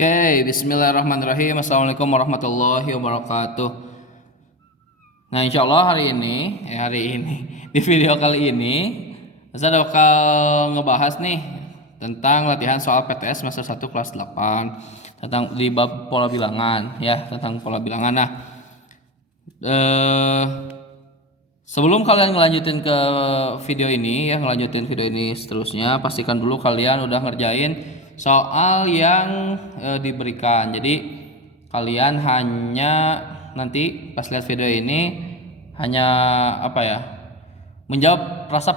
Oke, bismillahirrahmanirrahim. Assalamualaikum warahmatullahi wabarakatuh. Nah, insya Allah hari ini, di video kali ini, saya bakal ngebahas nih tentang latihan soal PTS semester 1 kelas 8 tentang di bab pola bilangan ya, tentang pola bilangan. Nah, eh, sebelum kalian ngelanjutin ke video ini ya, ngelanjutin video ini seterusnya, pastikan dulu kalian udah ngerjain soal yang diberikan. Jadi kalian hanya nanti pas lihat video ini hanya apa ya? Menjawab rasa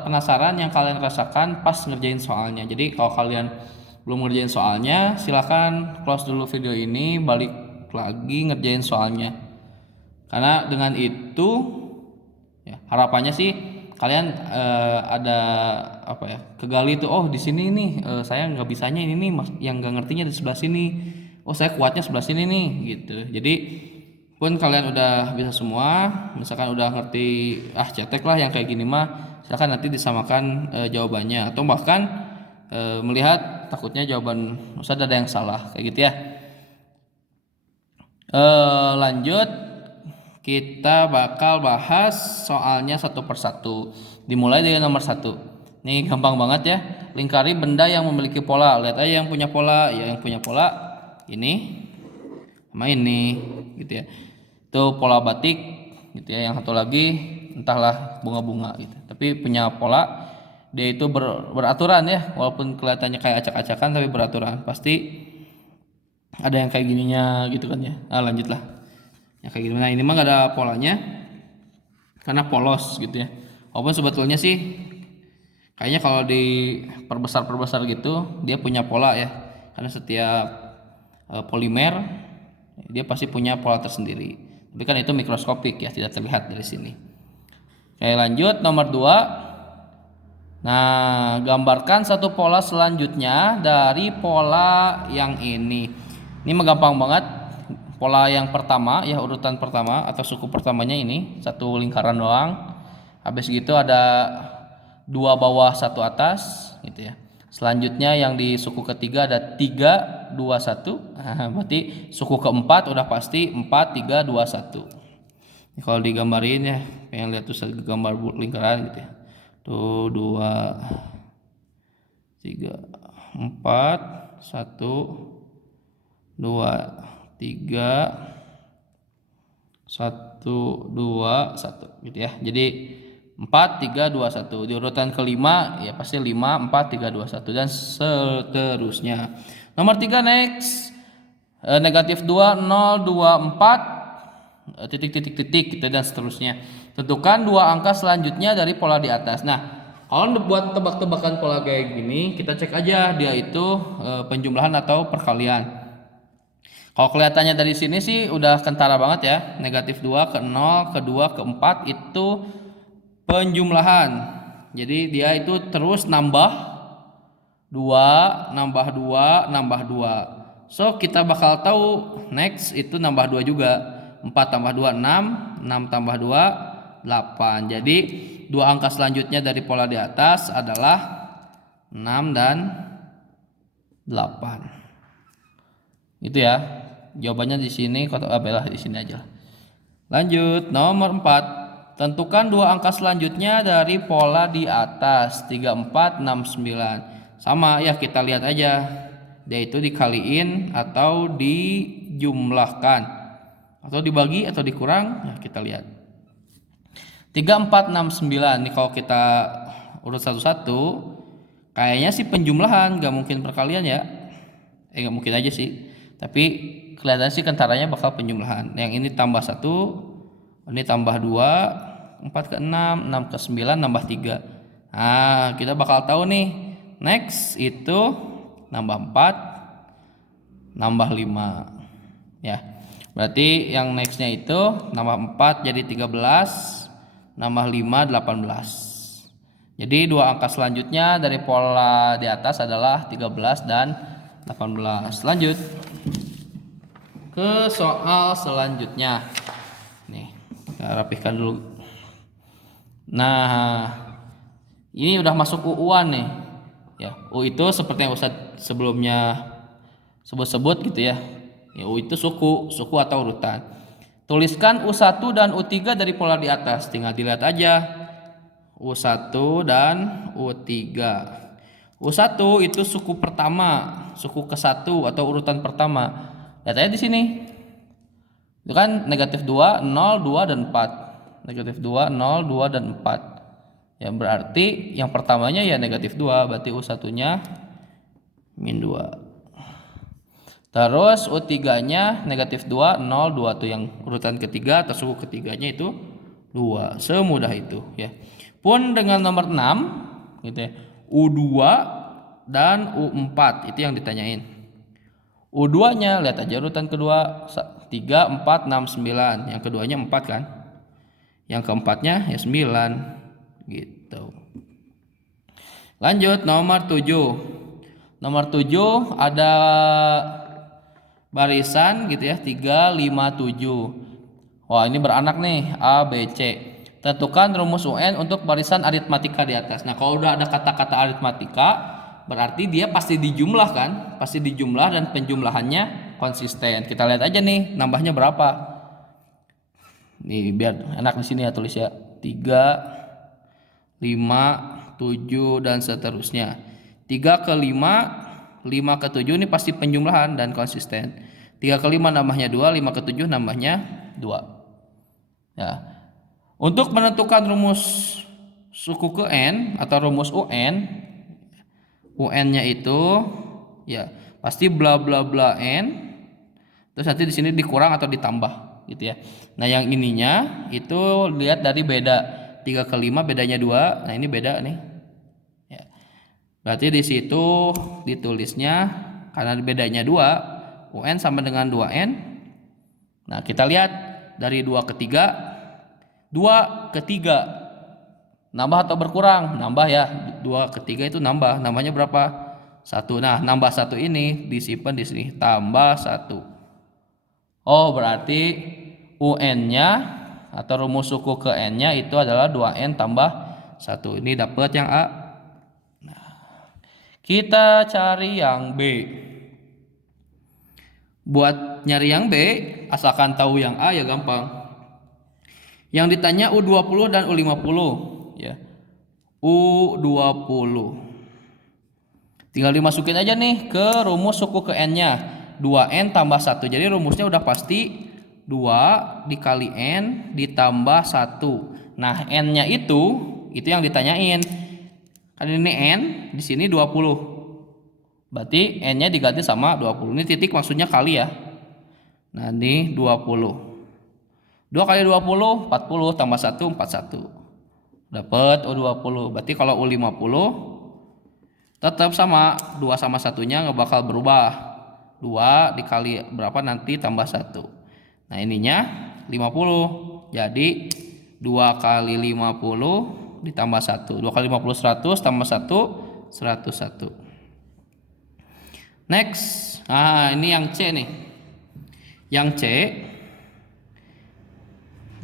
penasaran yang kalian rasakan pas ngerjain soalnya. Jadi kalau kalian belum ngerjain soalnya, silakan close dulu video ini, balik lagi ngerjain soalnya. Karena dengan itu ya, harapannya sih kalian ada apa ya, kegali tuh, oh di sini nih saya nggak bisanya ini nih, yang nggak ngertinya di sebelah sini, oh saya kuatnya sebelah sini nih gitu. Jadi pun kalian udah bisa semua, misalkan udah ngerti cetek lah yang kayak gini mah, silakan nanti disamakan jawabannya, atau bahkan melihat takutnya jawaban Ustaz ada yang salah kayak gitu ya. Lanjut, kita bakal bahas soalnya satu persatu. Dimulai dari nomor 1. Ini gampang banget ya. Lingkari benda yang memiliki pola. Lihat aja yang punya pola. Ya, yang punya pola ini sama ini gitu ya. Itu pola batik gitu ya. Yang satu lagi entahlah bunga-bunga gitu. Tapi punya pola, dia itu beraturan ya. Walaupun kelihatannya kayak acak-acakan tapi beraturan. Pasti ada yang kayak gininya gitu kan ya. Lanjutlah. Ya kayak gimana, ini mah gak ada polanya karena polos gitu ya. Walaupun sebetulnya sih kayaknya kalau diperbesar gitu dia punya pola ya, karena setiap polimer dia pasti punya pola tersendiri, tapi kan itu mikroskopik ya, tidak terlihat dari sini. Oke, lanjut nomor 2. Nah, gambarkan satu pola selanjutnya dari pola yang ini. Ini mah gampang banget. Pola yang pertama ya, urutan pertama atau suku pertamanya ini satu lingkaran doang. Habis gitu ada 2 bawah 1 atas gitu ya. Selanjutnya yang di suku ketiga ada 3 2 1. Nah, berarti suku keempat udah pasti 4 3 2 1. Ini kalau digambarin ya, pengen lihat tuh gambar lingkaran gitu ya. Tuh 2 3 4 1 2 3 1 2 1 gitu ya. Jadi 4 3 2 1. Di urutan kelima ya pasti 5 4 3 2 1 dan seterusnya. Nomor 3 next. Negatif 2 0 2 4 titik gitu dan seterusnya. Tentukan 2 angka selanjutnya dari pola di atas. Nah, kalau buat tebak-tebakan pola kayak gini, kita cek aja dia itu penjumlahan atau perkalian. Kalau kelihatannya dari sini sih udah kentara banget ya. Negatif 2 ke 0 ke 2 ke 4 itu penjumlahan. Jadi dia itu terus nambah 2 nambah 2 nambah 2. So kita bakal tahu next itu nambah 2 juga. 4 tambah 2 6, 6 tambah 2 8. Jadi dua angka selanjutnya dari pola di atas adalah 6 dan 8. Itu ya. Jawabannya di sini, belah di sini aja. Lanjut, nomor 4. Tentukan 2 angka selanjutnya dari pola di atas 3 4 6 9. Sama ya, kita lihat aja. Dia itu dikaliin atau dijumlahkan atau dibagi atau dikurang, ya kita lihat. 3 4 6 9. Ini kalau kita urut satu-satu, kayaknya sih penjumlahan, gak mungkin perkalian ya. Gak mungkin aja sih. Tapi kelihatan sih kentaranya bakal penjumlahan. Yang ini tambah 1, ini tambah 2, 4 ke 6, 6 ke 9, nambah 3. Nah, kita bakal tahu nih. Next itu nambah 4, nambah 5. Ya. Berarti yang nextnya itu nambah 4 jadi 13, nambah 5 18. Jadi 2 angka selanjutnya dari pola di atas adalah 13 dan 18. Lanjut ke soal selanjutnya. Nih, kita rapihkan dulu. Nah, ini udah masuk UUan nih. Ya, U itu seperti yang Ustadz sebelumnya sebut-sebut gitu ya. Ya, U itu suku atau urutan. Tuliskan U1 dan U3 dari pola di atas. Tinggal dilihat aja. U1 dan U3. U1 itu suku pertama, suku ke-1 atau urutan pertama. Lihat aja di sini. Itu kan negatif 2, 0, 2, dan 4. Negatif 2, 0, 2, dan 4. Ya berarti yang pertamanya ya negatif 2. Berarti U1-nya min 2. Terus U3-nya negatif 2, 0, 2 tuh yang urutan ketiga atau suku ketiganya itu 2. Semudah itu ya. Pun dengan nomor 6 gitu ya. U2 dan U4 itu yang ditanyain. U2-nya lihat aja urutan kedua 3, 4, 6, 9. Yang keduanya 4 kan. Yang keempatnya ya 9 gitu. Lanjut nomor 7. Nomor 7 ada barisan gitu ya 3, 5, 7. Wah ini beranak nih A, B, C. Tentukan rumus UN untuk barisan aritmatika di atas. Nah kalau udah ada kata-kata aritmatika berarti dia pasti dijumlah kan, pasti dijumlah dan penjumlahannya konsisten. Kita lihat aja nih nambahnya berapa. Nih biar enak di sini ya tulis ya 3, 5, 7 dan seterusnya. 3 ke 5, 5 ke 7 ini pasti penjumlahan dan konsisten. 3 ke 5 nambahnya 2, 5 ke 7 nambahnya 2. Ya. Untuk menentukan rumus suku ke N atau rumus UN, UN-nya itu ya pasti bla bla bla N. Terus nanti di sini dikurang atau ditambah gitu ya. Nah, yang ininya itu lihat dari beda 3 ke 5 bedanya 2. Nah, ini beda nih. Ya. Berarti di situ ditulisnya karena bedanya 2, UN sama dengan 2N. Nah, kita lihat dari 2 ke 3. 2 ke 3 nambah atau berkurang? Nambah ya. 2 ke 3 itu nambah. Namanya berapa? 1. Nah, nambah 1 ini disimpan di sini. Tambah 1. Oh, berarti UN-nya atau rumus suku ke N-nya itu adalah 2N tambah 1. Ini dapat yang A. Nah, kita cari yang B. Buat nyari yang B, asalkan tahu yang A ya gampang. Yang ditanya U20 dan U50 ya. U20. Tinggal dimasukin aja nih ke rumus suku ke N-nya. 2N tambah 1. Jadi rumusnya udah pasti 2 dikali N ditambah 1. Nah, N-nya itu yang ditanyain. Kan ini N, di sini 20. Berarti N-nya diganti sama 20. Ini titik maksudnya kali ya. Nah, ini 20. 2 kali 20, 40 tambah 1, 41. Dapat U20. Berarti kalau U50 tetap sama. 2 sama 1-nya nggak bakal berubah. 2 dikali berapa nanti tambah 1. Nah ininya 50. Jadi 2 kali 50 ditambah 1. 2 kali 50 100 tambah 1 101. Next. Nah ini yang C nih. Yang C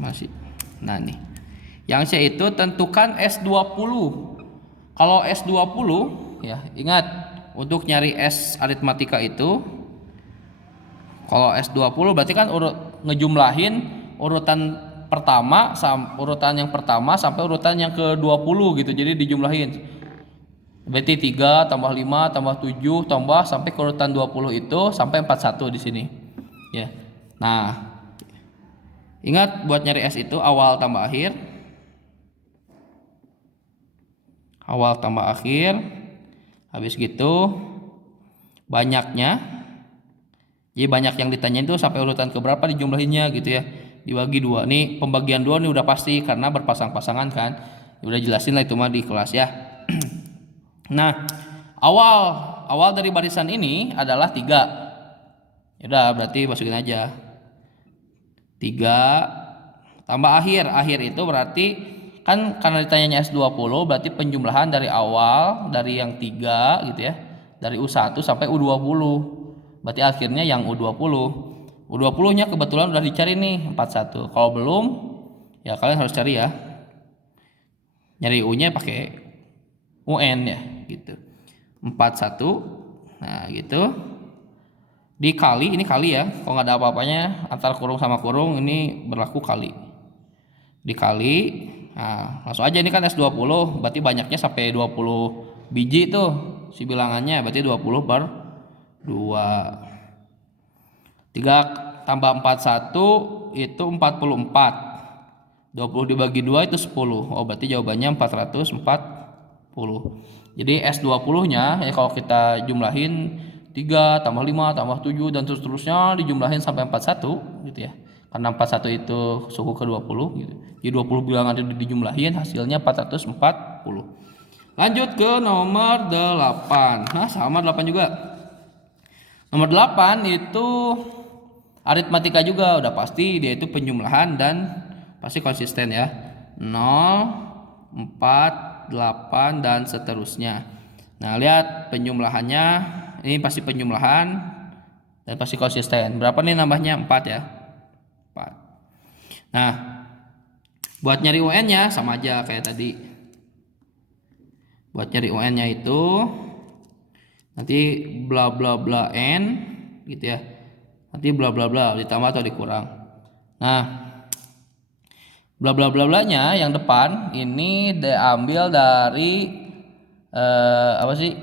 masih. Nah nih. Yang C itu tentukan S20. Kalau S20 ya, ingat untuk nyari S aritmatika itu kalau S20 berarti kan ngejumlahin urutan pertama urutan yang pertama sampai urutan yang ke-20 gitu. Jadi dijumlahin. Berarti 3 tambah 5 tambah 7 tambah sampai ke urutan 20 itu sampai 41 di sini. Ya. Nah, ingat buat nyari S itu awal tambah akhir. Awal tambah akhir. Habis gitu banyaknya. Jadi banyak yang ditanyain itu sampai urutan keberapa dijumlahinnya gitu ya. Dibagi 2. Nih pembagian 2 nih udah pasti karena berpasang-pasangan kan. Udah jelasin lah itu mah di kelas ya. Nah, awal dari barisan ini adalah 3. Yaudah berarti masukin aja 3 tambah akhir itu berarti kan karena ditanyanya S20 berarti penjumlahan dari awal dari yang 3 gitu ya, dari U1 sampai U20 berarti akhirnya yang U20. U20 nya kebetulan udah dicari nih 41. Kalau belum ya kalian harus cari ya, nyari U nya pakai UN ya gitu 41. Nah gitu. dikali, ini kali ya, kalau nggak ada apa-apanya antara kurung sama kurung ini berlaku kali, dikali. Nah langsung aja, ini kan S20 berarti banyaknya sampai 20 biji tuh si bilangannya, berarti 20 per 2. 3 tambah 41 itu 44. 20 dibagi 2 itu 10. Oh berarti jawabannya 440. Jadi S20 nya ya kalau kita jumlahin 3 tambah 5 tambah 7 dan terus-terusnya dijumlahin sampai 41 gitu ya. Karena 41 itu suku ke 20 gitu. Jadi 20 bilangan itu dijumlahin hasilnya 440. Lanjut ke nomor 8. Nah sama 8 juga. Nomor 8 itu aritmatika juga, udah pasti dia itu penjumlahan dan pasti konsisten ya. 0, 4, 8 dan seterusnya. Nah lihat penjumlahannya, ini pasti penjumlahan dan pasti konsisten. Berapa nih nambahnya? 4 ya, 4. Nah buat nyari UN nya sama aja kayak tadi. Buat nyari UN nya itu nanti bla bla bla n gitu ya, nanti bla bla bla ditambah atau dikurang. Nah bla bla bla bla nya yang depan ini diambil dari apa sih,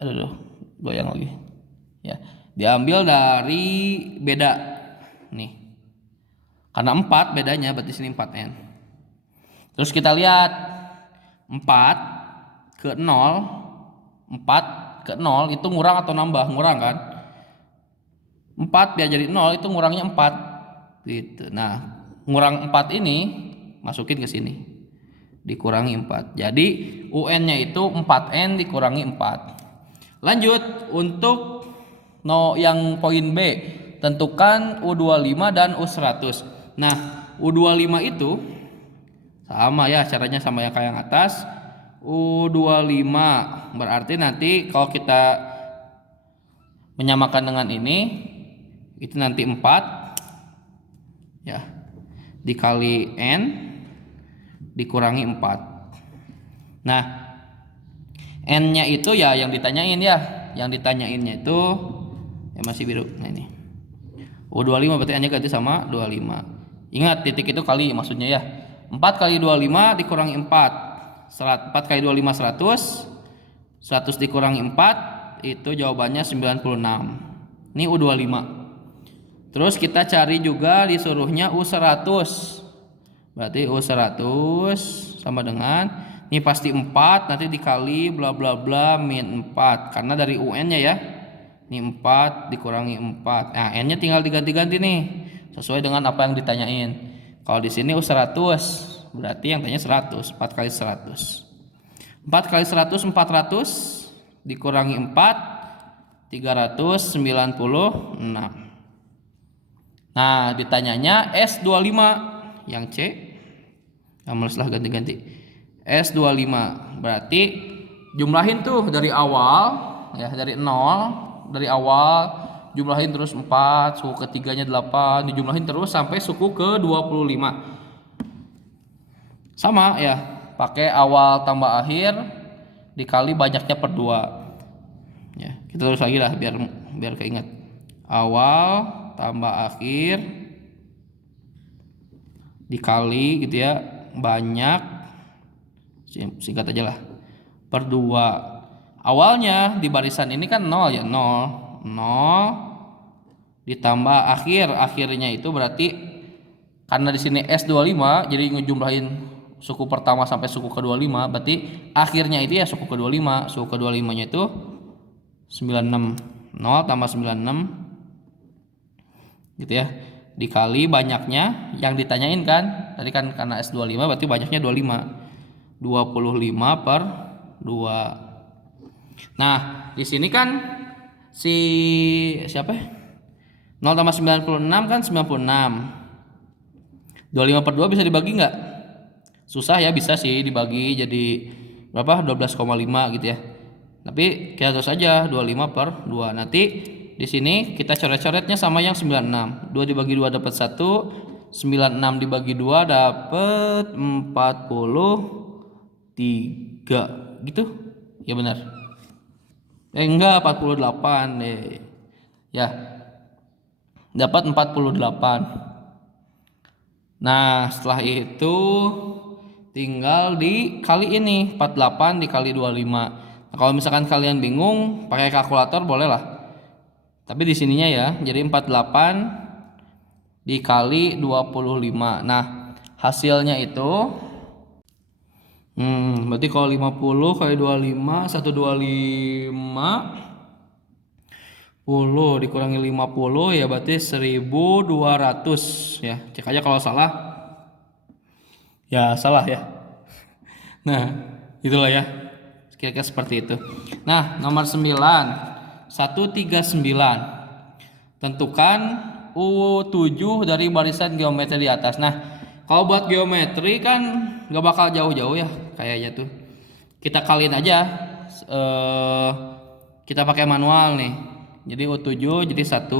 aduh goyang lagi ya, diambil dari beda nih, karena 4 bedanya berarti sini 4n. Terus kita lihat 4 ke 0, 4 ke 0 itu ngurang atau nambah? Ngurang kan. 4 biar jadi 0 itu ngurangnya 4 gitu. Nah ngurang 4 ini masukin ke sini, dikurangi 4. Jadi UN nya itu 4N dikurangi 4. Lanjut untuk yang poin B, tentukan U25 dan U100. Nah U25 itu sama ya, caranya sama yang kayak yang atas. U25 berarti nanti kalau kita menyamakan dengan ini itu nanti 4 ya dikali N dikurangi 4. Nah N nya itu ya yang ditanyain ya, yang ditanyainnya itu ya masih biru. Nah ini U25 berarti N nya ganti sama 25. Ingat titik itu kali maksudnya ya. 4 kali 25 dikurangi 4, 4 kali 25 100, 100 dikurangi 4 itu jawabannya 96. Ini U25. Terus kita cari juga disuruhnya U100. Berarti U100 sama dengan ini pasti 4 nanti dikali bla bla bla min 4 karena dari UN nya ya. Ini 4 dikurangi 4. Nah, N nya tinggal diganti-ganti nih sesuai dengan apa yang ditanyain. Kalau di sini U100 berarti yang tanya 100, 4 kali 100. 4 kali 100 400 dikurangi 4 396. Nah ditanyanya S25 yang C, maleslah ganti-ganti. S25 berarti jumlahin tuh dari awal ya, dari 0 dari awal jumlahin terus 4, suku ketiganya 8, dijumlahin terus sampai suku ke 25. Sama ya, pakai awal tambah akhir dikali banyaknya per 2. Ya, kita terus lagi lah biar keinget. Awal tambah akhir dikali gitu ya, banyak, singkat aja lah, per 2. Awalnya di barisan ini kan 0 ya, 0 ditambah akhirnya itu berarti karena di sini S25 jadi ngejumlahin suku pertama sampai suku ke-25, berarti akhirnya itu ya suku ke-25. Suku ke-25 nya itu 96. 0 tambah 96 gitu ya, dikali banyaknya yang ditanyain kan. Tadi kan karena S25 berarti banyaknya 25. 25 per 2. Nah, di sini kan siapa? 0 tambah 96 kan 96. 25 per 2 bisa dibagi nggak? Susah ya, bisa sih dibagi jadi berapa? 12,5 gitu ya. Tapi kita terus aja 25 per 2. Nanti di sini kita coret-coretnya sama yang 96. 2 dibagi 2 dapat 1. 96 dibagi 2 dapat 43 gitu. Ya benar. Enggak, 48 deh. Ya, dapat 48. Nah, setelah itu tinggal dikali ini, 48 dikali 25. Nah, kalau misalkan kalian bingung, pakai kalkulator boleh lah. Tapi di sininya ya, jadi 48 dikali 25. Nah, hasilnya itu berarti kalau 50 kali 25, 125 10 dikurangi 50 ya berarti 1200 ya. Cek aja kalau salah. Ya, salah ya. Nah, itulah ya. Kira-kira seperti itu. Nah, nomor 9. 139. Tentukan U7 dari barisan geometri di atas. Nah, kalau buat geometri kan gak bakal jauh-jauh ya kayaknya tuh. Kita kaliin aja. Kita pakai manual nih. Jadi U7 jadi 1.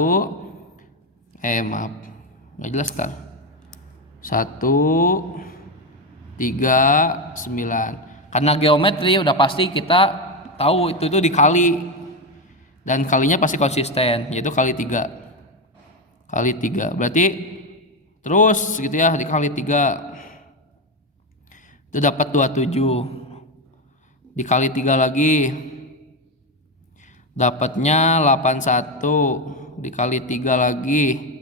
Maaf. Gak jelas kan? 139. Karena geometri udah pasti kita tahu itu dikali. Dan kalinya pasti konsisten, yaitu kali 3. Kali 3. Berarti terus gitu ya, dikali 3. Itu dapat 27. Dikali 3 lagi. Dapatnya 81. Dikali 3 lagi.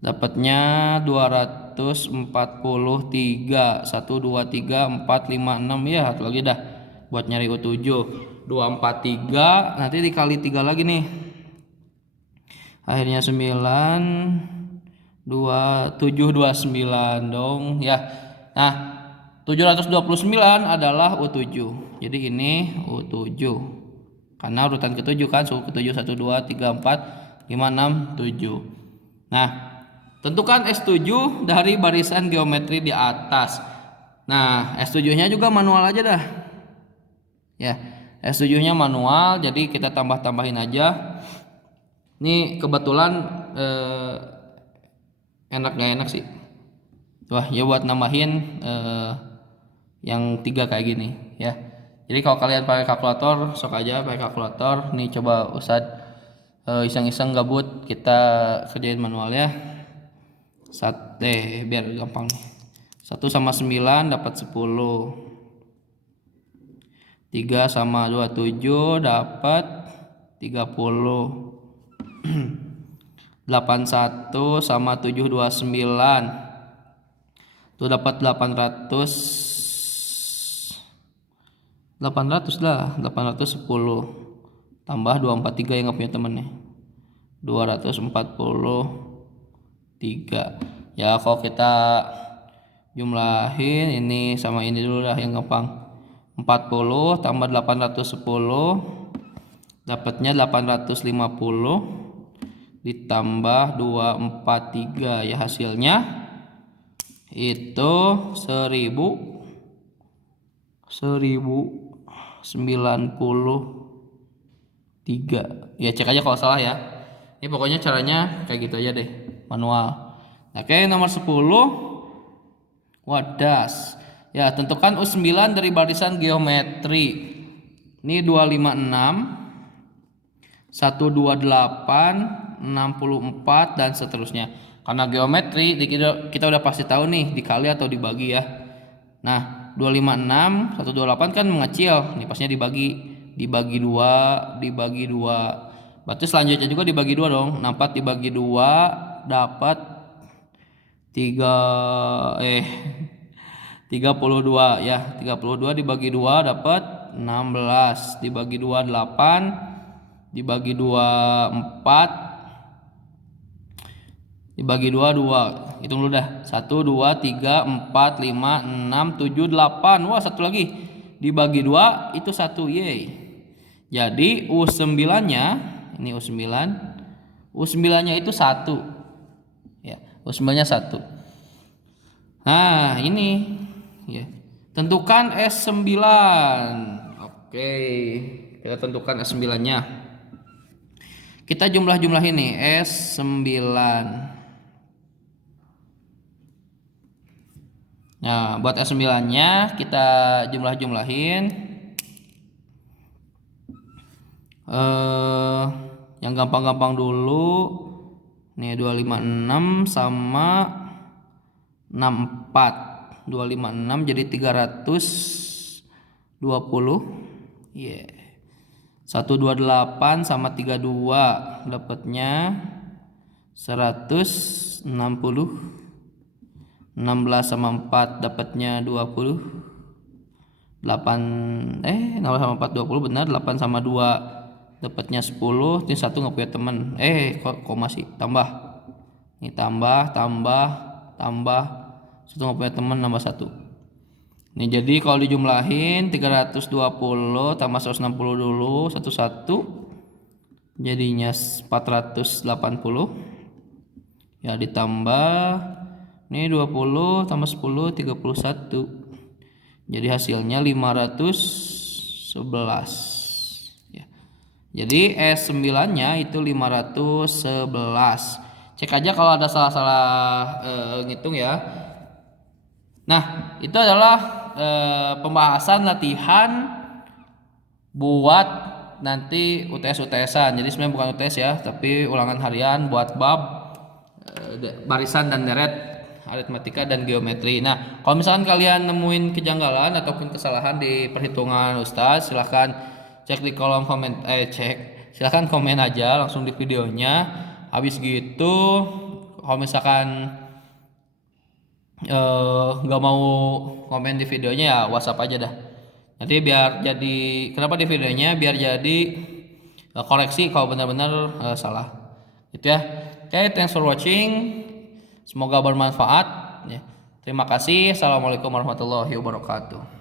Dapatnya 243. 1 2 3 4 5 6 ya, satu lagi dah buat nyari U7. 243 nanti dikali 3 lagi nih. Akhirnya 9 729 dong ya. Nah, 729 adalah U7. Jadi ini U7. Karena urutan ke-7 kan, suku ke-7 1 2 3 4 5 6 7. Nah, tentukan S7 dari barisan geometri di atas. Nah, S7-nya juga manual aja dah. Ya, S7-nya manual, jadi kita tambah-tambahin aja. Ini kebetulan enak gak enak sih. Wah, ya buat nambahin yang 3 kayak gini ya. Jadi kalau kalian pakai kalkulator, sok aja pakai kalkulator. Nih coba Ustadz iseng-iseng gabut, kita kerjain manual ya. Biar gampang nih. 1 sama 9 dapat 10. 3 sama 27 dapat 30. 81 sama 729 tuh dapat 800 lah, 810 tambah 243 yang gak punya temen nih, 243 ya. Kalau kita jumlahin ini sama ini dulu lah yang gampang. 40 tambah 810 dapatnya 850 ditambah 243 ya, hasilnya itu 1093 ya. Cek aja kalau salah ya. Ini pokoknya caranya kayak gitu aja deh, manual. Oke, nomor 10 wadas ya. Tentukan U9 dari barisan geometri. Ini 256 128 64 dan seterusnya. Karena geometri kita udah pasti tahu nih dikali atau dibagi ya. Nah, 256 128 kan mengecil, nih pasnya dibagi 2 Berarti selanjutnya juga dibagi 2 dong. 64 dibagi 2 dapat 32 ya. 32 dibagi 2 dapat 16 dibagi 2 8 dibagi 2 4 dibagi 2 2. Hitung dulu dah. 1 2 3 4 5 6 7 8. Wah, satu lagi. Dibagi 2 itu 1. Yeay. Jadi U9-nya ini U9. U9-nya itu 1. Ya, U9-nya 1. Nah, ini ya. Tentukan S9. Oke. Kita tentukan S9-nya. Kita jumlah-jumlah ini S9. Nah, buat S9-nya kita jumlah-jumlahin. Yang gampang-gampang dulu. Nih 256 sama 64. 256 jadi 320. Yeah. 128 sama 32 dapatnya 160. 16 sama 4 dapatnya 20. 16 sama 4 20 benar. 8 sama 2 dapatnya 10. Ini satu nggak punya teman. Kok masih tambah. Ini tambah. Satu nggak punya teman, nambah 1. Nih jadi kalau dijumlahin 320 tambah 160 dulu satu-satu jadinya 480. Ya ditambah nih 20 tambah 10 31. Jadi hasilnya 511 ya. Jadi S9-nya itu 511. Cek aja kalau ada salah-salah ngitung ya. Nah, itu adalah pembahasan latihan buat nanti UTS-UTSan. Jadi sebenarnya bukan UTS ya, tapi ulangan harian buat bab barisan dan deret, aritmatika dan geometri. Nah, kalau misalkan kalian nemuin kejanggalan ataupun kesalahan di perhitungan Ustaz, silahkan cek di kolom komen, silahkan komen aja langsung di videonya. Habis gitu, kalau misalkan nggak mau komen di videonya ya WhatsApp aja dah. Nanti biar jadi, kenapa di videonya biar jadi koreksi kalau benar-benar salah. Gitu ya. Oke, thanks for watching. Semoga bermanfaat. Ya. Terima kasih. Assalamualaikum warahmatullahi wabarakatuh.